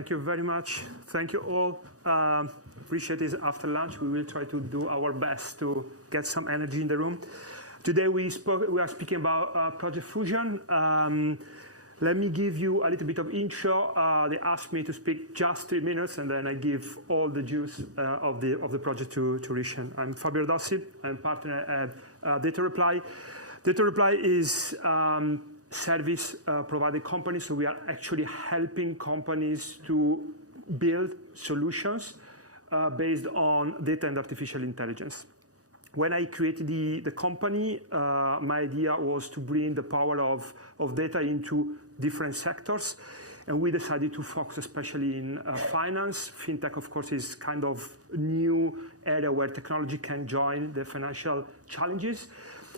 Thank you very much. Thank you all. Appreciate it. After lunch, we will try to do our best to get some energy in the room. Today we are speaking about Project Fusion. Let me give you a little bit of intro. They asked me to speak just 3 minutes, and then I give all the juice of the project to Rishan. I'm Fabio Ardossi. I'm partner at Data Reply. Data Reply is service provider company, so we are actually helping companies to build solutions based on data and artificial intelligence. When I created the company, my idea was to bring the power of data into different sectors, and we decided to focus especially in finance. FinTech, of course, is kind of a new area where technology can join the financial challenges.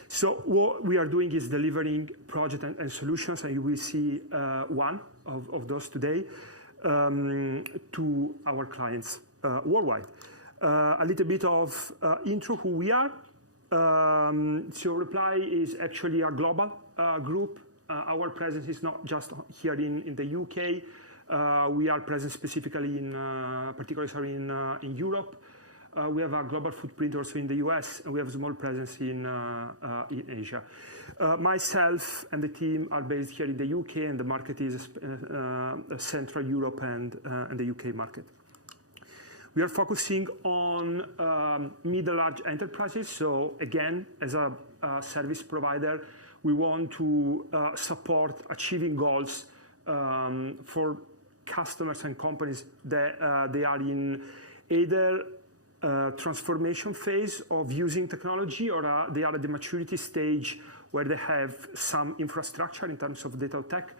So what we are doing is delivering projects and solutions, and you will see one of those today to our clients worldwide. A little bit of intro who we are. So Reply is actually a global group. Our presence is not just here in the UK. We are present specifically particularly in Europe. We have a global footprint also in the US, and we have a small presence in Asia. Myself and the team are based here in the UK, and the market is Central Europe and the UK market. We are focusing on middle-large enterprises. So again, as a service provider, we want to support achieving goals for customers and companies that they are in either transformation phase of using technology, or they are at the maturity stage where they have some infrastructure in terms of data or tech,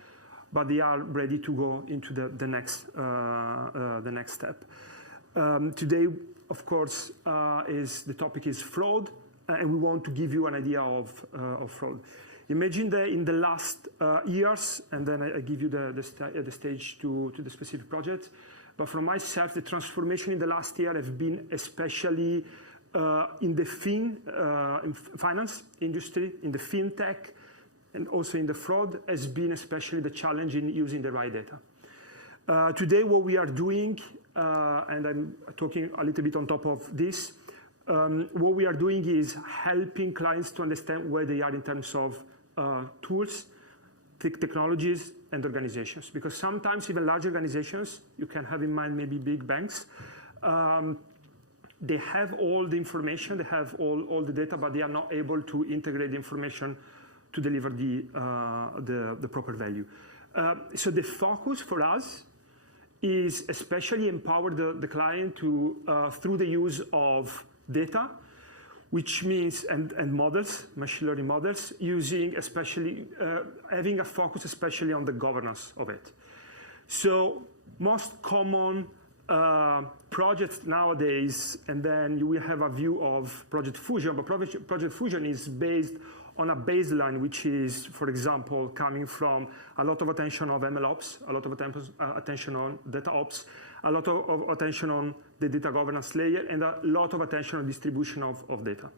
but they are ready to go into the next step. Today, of course, the topic is fraud, and we want to give you an idea of fraud. Imagine that in the last years, and then I give you the stage to the specific project. But from myself, the transformation in the last year have been especially in the finance industry, in the FinTech, and also in the fraud, has been especially the challenge in using the right data. Today, what we are doing, and I'm talking a little bit on top of this, what we are doing is helping clients to understand where they are in terms of tools, technologies, and organizations. Because sometimes even large organizations, you can have in mind maybe big banks, they have all the information, they have all the data, but they are not able to integrate the information to deliver the proper value. So the focus for us is especially empower the client to through the use of data, which means and models, machine learning models, using especially having a focus especially on the governance of it. So most common projects nowadays, and then you will have a view of Project Fusion, but Project Fusion is based on a baseline, which is, for example, coming from a lot of attention of MLOps, a lot of attention on data ops, a lot of attention on the data governance layer, and a lot of attention on distribution of data.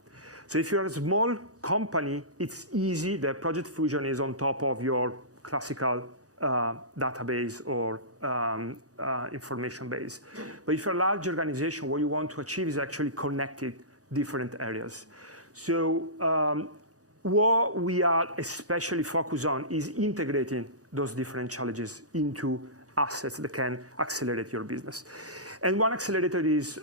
So if you're a small company, it's easy that Project Fusion is on top of your classical database or information base. But if you're a large organization, what you want to achieve is actually connecting different areas. So what we are especially focused on is integrating those different challenges into assets that can accelerate your business. And one accelerator is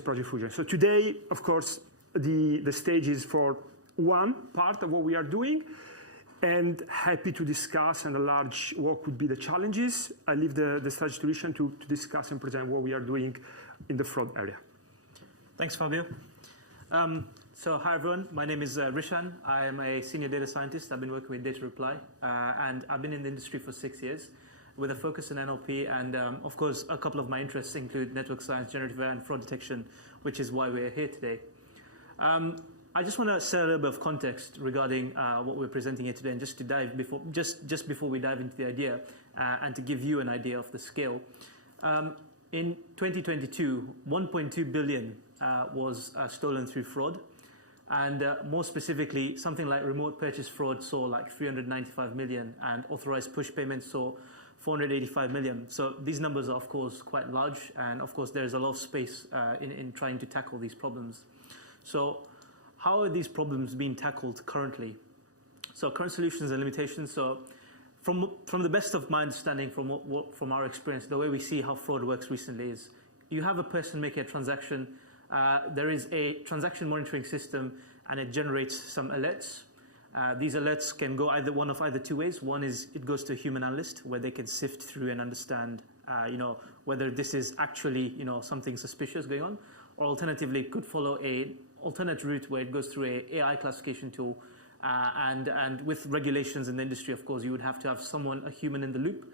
Project Fusion. So today, of course, the stage is for one part of what we are doing, and happy to discuss and enlarge what could be the challenges. I leave the stage to Rishan to discuss and present what we are doing in the fraud area. Thanks, Fabio. So hi everyone, my name is Rishan. I am a senior data scientist. I've been working with Data Reply, and I've been in the industry for 6 years with a focus in NLP, and of course a couple of my interests include network science, generative AI, and fraud detection, which is why we're here today. I just want to set a little bit of context regarding what we're presenting here today, and just to dive just before we dive into the idea, and to give you an idea of the scale. In 2022, 1.2 billion was stolen through fraud. And more specifically, something like remote purchase fraud saw like 395 million, and authorized push payments saw 485 million. So these numbers are, of course, quite large, and of course, there's a lot of space in trying to tackle these problems. So how are these problems being tackled currently? So current solutions and limitations. So from the best of my understanding, from our experience, the way we see how fraud works recently is you have a person making a transaction. There is a transaction monitoring system, and it generates some alerts. These alerts can go one of either two ways. One is it goes to a human analyst where they can sift through and understand, whether this is actually, something suspicious going on, or alternatively, it could follow an alternate route where it goes through an AI classification tool. And with regulations in the industry, of course, you would have to have a human in the loop.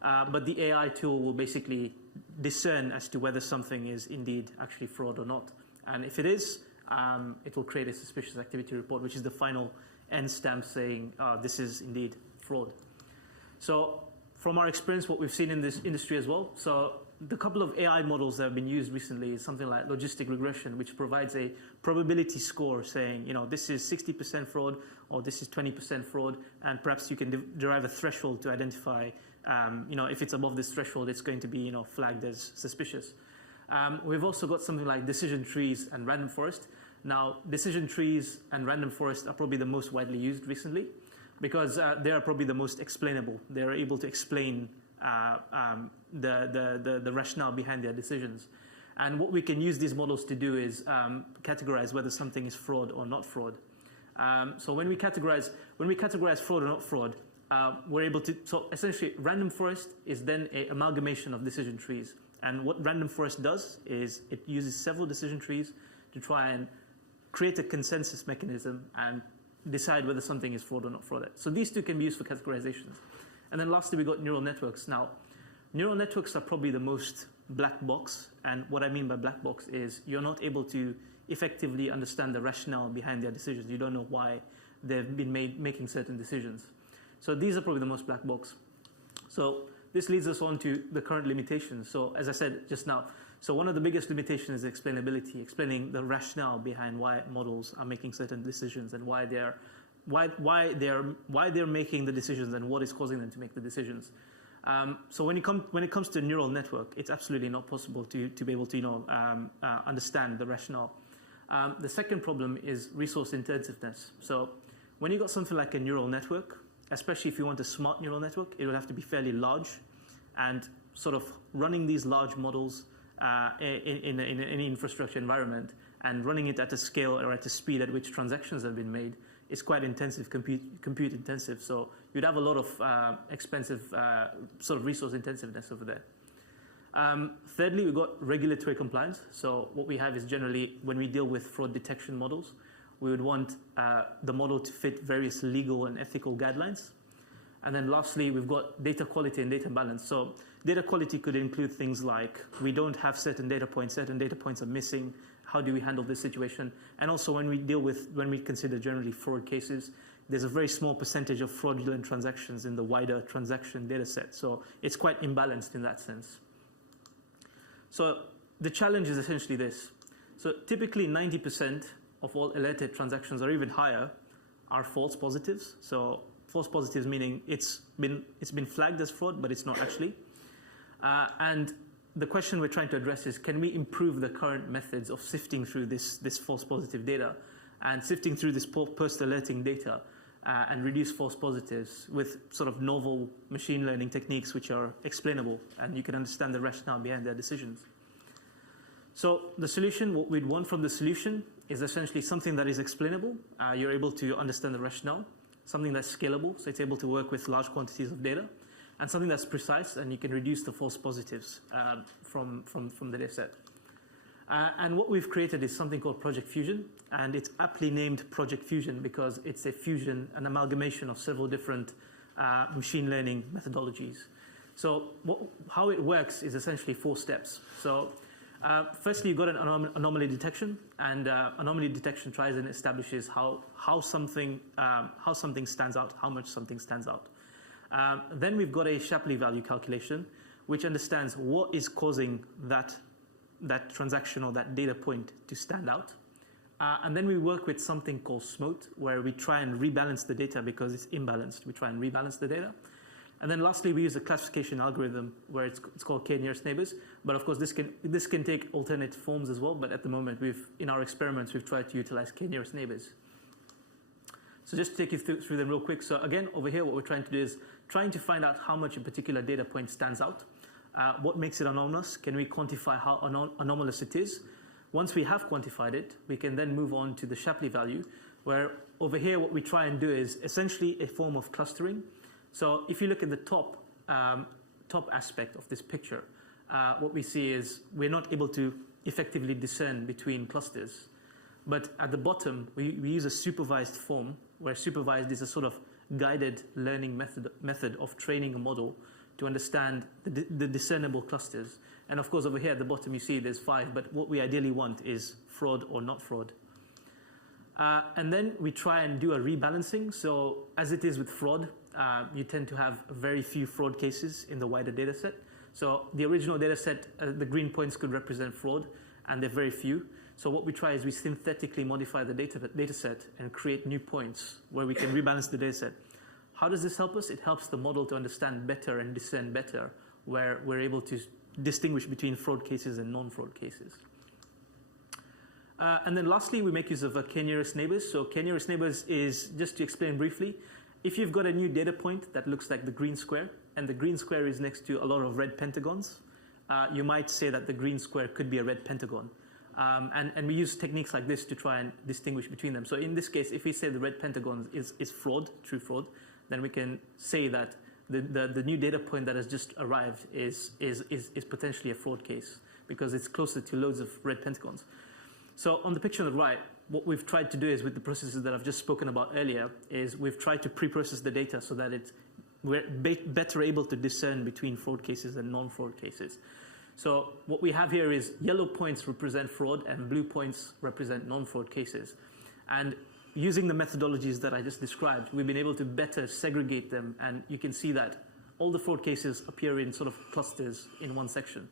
But the AI tool will basically discern as to whether something is indeed actually fraud or not. And if it is, it will create a suspicious activity report, which is the final end stamp saying this is indeed fraud. So from our experience, what we've seen in this industry as well, so the couple of AI models that have been used recently is something like logistic regression, which provides a probability score saying, this is 60% fraud or this is 20% fraud, and perhaps you can derive a threshold to identify, if it's above this threshold, it's going to be, flagged as suspicious. We've also got something like decision trees and random forest. Now, decision trees and random forest are probably the most widely used recently because they are probably the most explainable. They're able to explain the rationale behind their decisions. And what we can use these models to do is categorize whether something is fraud or not fraud. So when we categorize fraud or not fraud, we're able to, so essentially random forest is then an amalgamation of decision trees. And what random forest does is it uses several decision trees to try and create a consensus mechanism and decide whether something is fraud or not fraud. So these two can be used for categorizations. And then lastly, we got neural networks. Now, neural networks are probably the most black box. And what I mean by black box is you're not able to effectively understand the rationale behind their decisions. You don't know why they've been making certain decisions. So these are probably the most black box. So this leads us on to the current limitations. So as I said just now, so one of the biggest limitations is explainability, explaining the rationale behind why models are making certain decisions and why they're making the decisions and what is causing them to make the decisions. So when it comes to a neural network, it's absolutely not possible to be able to understand the rationale. The second problem is resource intensiveness. So when you got something like a neural network, especially if you want a smart neural network, it will have to be fairly large, and sort of running these large models in any infrastructure environment and running it at a scale or at a speed at which transactions have been made is quite intensive, compute intensive. So you'd have a lot of expensive sort of resource intensiveness over there. Thirdly, we've got regulatory compliance. So what we have is generally when we deal with fraud detection models, we would want the model to fit various legal and ethical guidelines. And then lastly, we've got data quality and data balance. So data quality could include things like we don't have certain data points are missing. How do we handle this situation? And also when we consider generally fraud cases, there's a very small percentage of fraudulent transactions in the wider transaction data set. So it's quite imbalanced in that sense. So the challenge is essentially this. So typically 90% of all alerted transactions or even higher are false positives. So false positives meaning it's been flagged as fraud, but it's not actually. And the question we're trying to address is, can we improve the current methods of sifting through this false positive data and sifting through this post-alerting data and reduce false positives with sort of novel machine learning techniques which are explainable and you can understand the rationale behind their decisions. So the solution, what we'd want from the solution is essentially something that is explainable. You're able to understand the rationale, something that's scalable, so it's able to work with large quantities of data, and something that's precise, and you can reduce the false positives from the data set. And what we've created is something called Project Fusion, and it's aptly named Project Fusion because it's a fusion, an amalgamation of several different machine learning methodologies. So how it works is essentially 4 steps. So firstly, you've got an anomaly detection, and anomaly detection tries and establishes how something stands out, how much something stands out. Then we've got a Shapley value calculation, which understands what is causing that transaction or that data point to stand out. And then we work with something called SMOTE, where we try and rebalance the data because it's imbalanced. We try and rebalance the data. And then lastly, we use a classification algorithm where it's called k-nearest neighbors. But of course, this can take alternate forms as well. But at the moment, in our experiments, we've tried to utilize k-nearest neighbors. So just to take you through them real quick. So again, over here, what we're trying to do is trying to find out how much a particular data point stands out. What makes it anomalous? Can we quantify how anomalous it is? Once we have quantified it, we can then move on to the Shapley value, where over here, what we try and do is essentially a form of clustering. So if you look at the top aspect of this picture, what we see is we're not able to effectively discern between clusters. But at the bottom, we use a supervised form, where supervised is a sort of guided learning method of training a model to understand the discernible clusters. And of course, over here at the bottom, you see there's 5, but what we ideally want is fraud or not fraud. And then we try and do a rebalancing. So as it is with fraud, you tend to have very few fraud cases in the wider data set. So the original data set, the green points could represent fraud, and they're very few. So what we try is we synthetically modify the data set and create new points where we can rebalance the data set. How does this help us? It helps the model to understand better and discern better, where we're able to distinguish between fraud cases and non-fraud cases. And then lastly, we make use of k-nearest neighbors. So k-nearest neighbors is, just to explain briefly, if you've got a new data point that looks like the green square, and the green square is next to a lot of red pentagons, you might say that the green square could be a red pentagon. And we use techniques like this to try and distinguish between them. So in this case, if we say the red pentagon is fraud, true fraud, then we can say that the new data point that has just arrived is potentially a fraud case, because it's closer to loads of red pentagons. So on the picture on the right, what we've tried to do is, with the processes that I've just spoken about earlier, is we've tried to pre-process the data so that we're better able to discern between fraud cases and non-fraud cases. So what we have here is yellow points represent fraud and blue points represent non-fraud cases. And using the methodologies that I just described, we've been able to better segregate them, and you can see that all the fraud cases appear in sort of clusters in one section.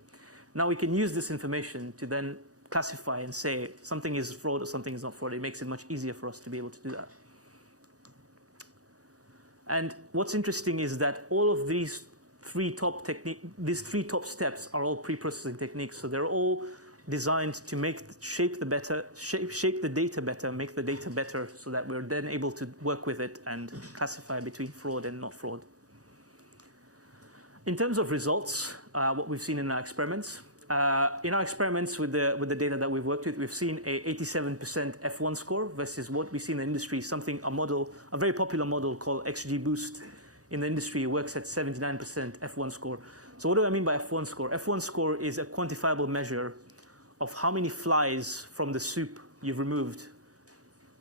Now we can use this information to then classify and say something is fraud or something is not fraud. It makes it much easier for us to be able to do that. And what's interesting is that all of these three top steps are all pre-processing techniques. So they're all designed to shape the data better, make the data better, so that we're then able to work with it and classify between fraud and not fraud. In terms of results, what we've seen in our experiments, with the data that we've worked with, we've seen a 87% F1 score versus what we see in the industry, a very popular model called XGBoost in the industry works at 79% F1 score. So what do I mean by F1 score? F1 score is a quantifiable measure of how many flies from the soup you've removed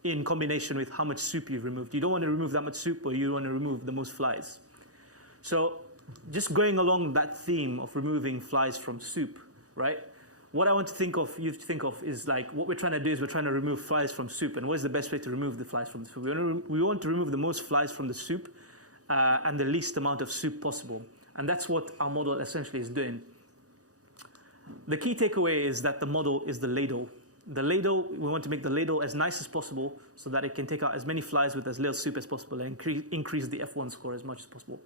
in combination with how much soup you've removed. You don't want to remove that much soup, or you want to remove the most flies. So just going along that theme of removing flies from soup, right? What I want you to think of is, like, what we're trying to do is we're trying to remove flies from soup. And what is the best way to remove the flies from the soup? We want to remove the most flies from the soup and the least amount of soup possible. And that's what our model essentially is doing. The key takeaway is that the model is the ladle. The ladle, we want to make the ladle as nice as possible so that it can take out as many flies with as little soup as possible and increase the F1 score as much as possible.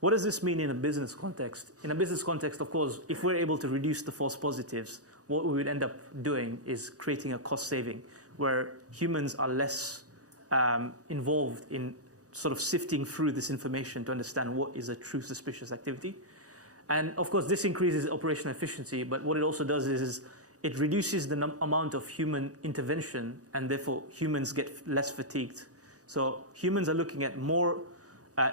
What does this mean in a business context? In a business context, of course, if we're able to reduce the false positives, what we would end up doing is creating a cost saving where humans are less involved in sort of sifting through this information to understand what is a true suspicious activity. And of course, this increases operational efficiency, but what it also does is it reduces the amount of human intervention, and therefore humans get less fatigued. So humans are looking at more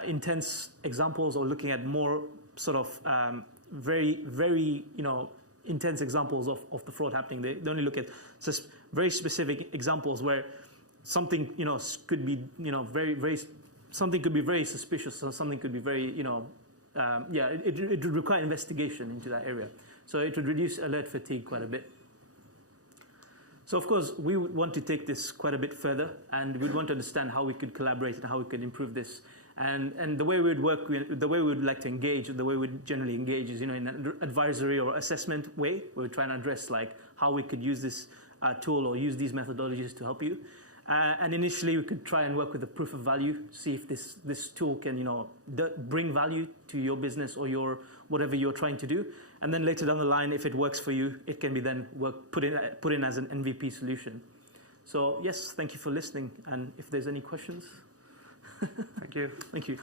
intense examples, or looking at more sort of very, very, intense examples of the fraud happening. They only look at very specific examples where something, could be, something could be very suspicious, or something could be very, it would require investigation into that area. So it would reduce alert fatigue quite a bit. So of course, we would want to take this quite a bit further, and we'd want to understand how we could collaborate and how we could improve this. And the way we would work, the way we would like to engage, the way we generally engage is, in an advisory or assessment way, where we try and address like how we could use this tool or use these methodologies to help you. And initially, we could try and work with a proof of value, see if this tool can, bring value to your business or whatever you're trying to do. And then later down the line, if it works for you, it can be then put in as an MVP solution. So yes, thank you for listening. And if there's any questions. Thank you. Thank you.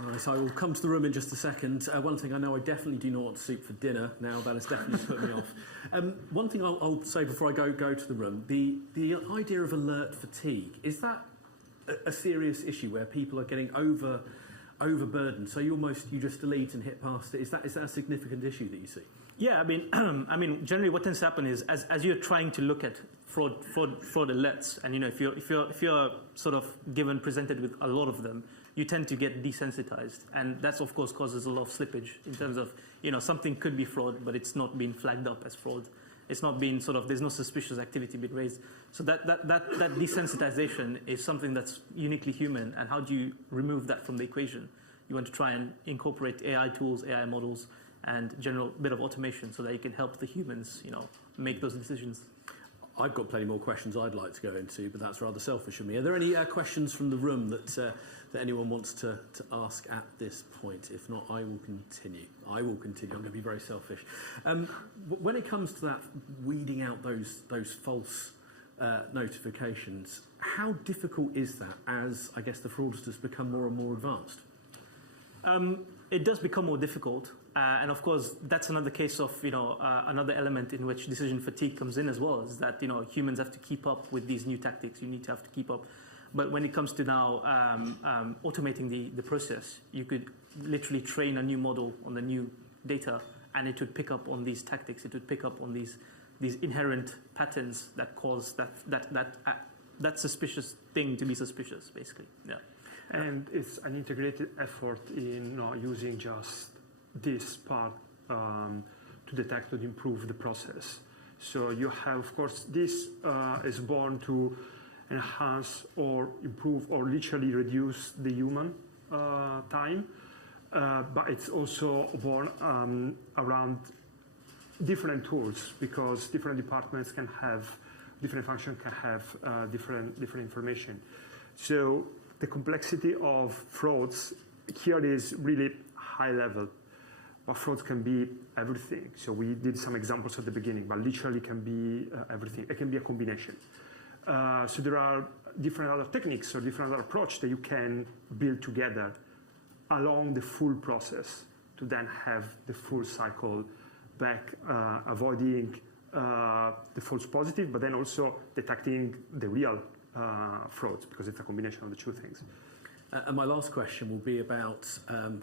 Right, I will come to the room in just a second. One thing I know, I definitely do not want soup for dinner now. That has definitely put me off. One thing I'll say before I go to the room, the idea of alert fatigue, is that a serious issue where people are getting overburdened? So you just delete and hit past it. Is that a significant issue that you see? Yeah, I mean, generally what tends to happen is as you're trying to look at fraud alerts, and if you're sort of presented with a lot of them, you tend to get desensitized, and that's of course causes a lot of slippage in terms of something could be fraud, but it's not being flagged up as fraud. It's not being there's no suspicious activity being raised. So that desensitization is something that's uniquely human. And how do you remove that from the equation? You want to try and incorporate AI tools, AI models, and general bit of automation so that you can help the humans, make those decisions. I've got plenty more questions I'd like to go into, but that's rather selfish of me. Are there any questions from the room that anyone wants to ask at this point? If not, I will continue. I'm going to be very selfish. When it comes to that, weeding out those false notifications, how difficult is that as, I guess, the fraudsters become more and more advanced? It does become more difficult. And of course, that's another case of, another element in which decision fatigue comes in as well, is that, humans have to keep up with these new tactics. You need to have to keep up. But when it comes to now automating the process, you could literally train a new model on the new data, and it would pick up on these tactics. It would pick up on these inherent patterns that cause that suspicious thing to be suspicious, basically. Yeah. And it's an integrated effort in not using just this part to detect and improve the process. So you have, of course, this is born to enhance or improve or literally reduce the human time, but it's also born around different tools, because different departments can have, different functions can have different information. So the complexity of frauds here is really high level. But frauds can be everything. So we did some examples at the beginning, but literally can be everything. It can be a combination. So there are different other techniques or different other approaches that you can build together along the full process to then have the full cycle back, avoiding the false positive, but then also detecting the real frauds, because it's a combination of the two things. And my last question will be about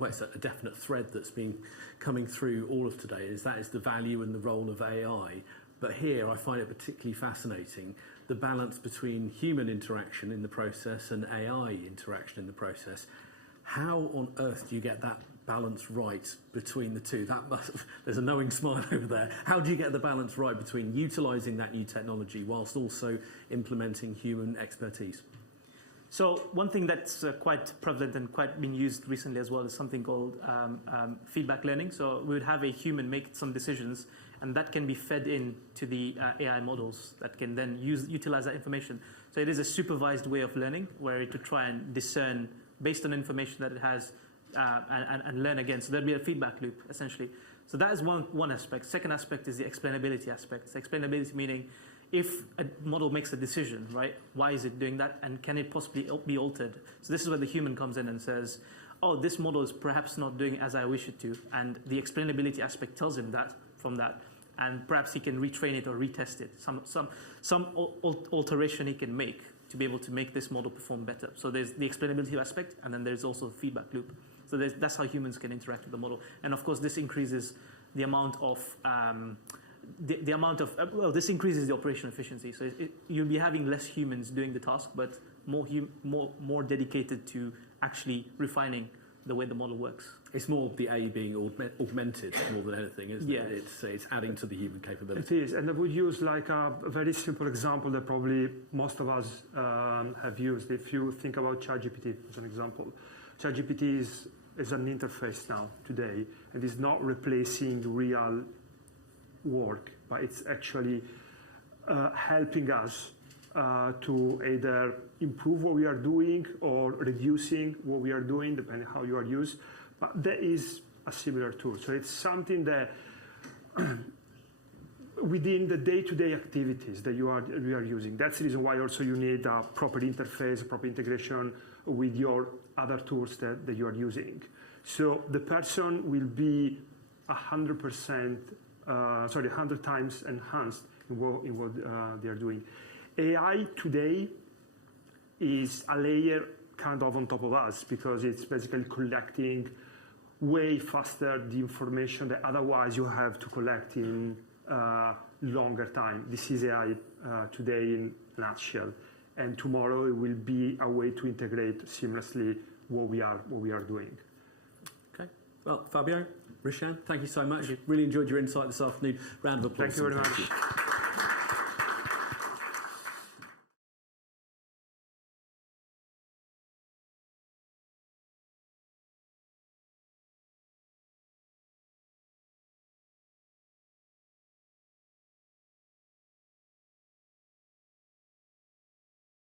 it's a definite thread that's been coming through all of today, is the value and the role of AI. But here I find it particularly fascinating, the balance between human interaction in the process and AI interaction in the process. How on earth do you get that balance right between the two? There's a knowing smile over there. How do you get the balance right between utilising that new technology whilst also implementing human expertise? So one thing that's quite prevalent and quite been used recently as well is something called feedback learning. So we would have a human make some decisions, and that can be fed in to the AI models that can then utilize that information. So it is a supervised way of learning, where it would try and discern based on information that it has and learn again. So there'll be a feedback loop, essentially. So that is one aspect. Second aspect is the explainability aspect. So explainability meaning, if a model makes a decision, right, why is it doing that, and can it possibly be altered? So this is where the human comes in and says, oh, this model is perhaps not doing as I wish it to, and the explainability aspect tells him that from that, and perhaps he can retrain it or retest it, some alteration he can make to be able to make this model perform better. So there's the explainability aspect, and then there's also a feedback loop. So that's how humans can interact with the model. And of course, this increases the amount of this increases the operational efficiency. So you'll be having less humans doing the task, but more dedicated to actually refining the way the model works. It's more the A being augmented more than anything, isn't yeah. it? It's adding to the human capability. It is, and I would use like a very simple example that probably most of us have used. If you think about ChatGPT as an example, ChatGPT is an interface now today, and is not replacing real work. but it's actually helping us to either improve what we are doing or reducing what we are doing, depending how you are used. But that is a similar tool. So it's something that within the day-to-day activities that we are using. That's the reason why also you need a proper interface, a proper integration with your other tools that you are using. So the person will be 100 times enhanced in what they are doing. AI today is a layer kind of on top of us because it's basically collecting way faster the information that otherwise you have to collect in longer time. This is AI today in a nutshell, and tomorrow it will be a way to integrate seamlessly what we are doing. Okay. Well, Fabio, Rishan, thank you so much. Really enjoyed your insight this afternoon. Round of applause. Thank you very much.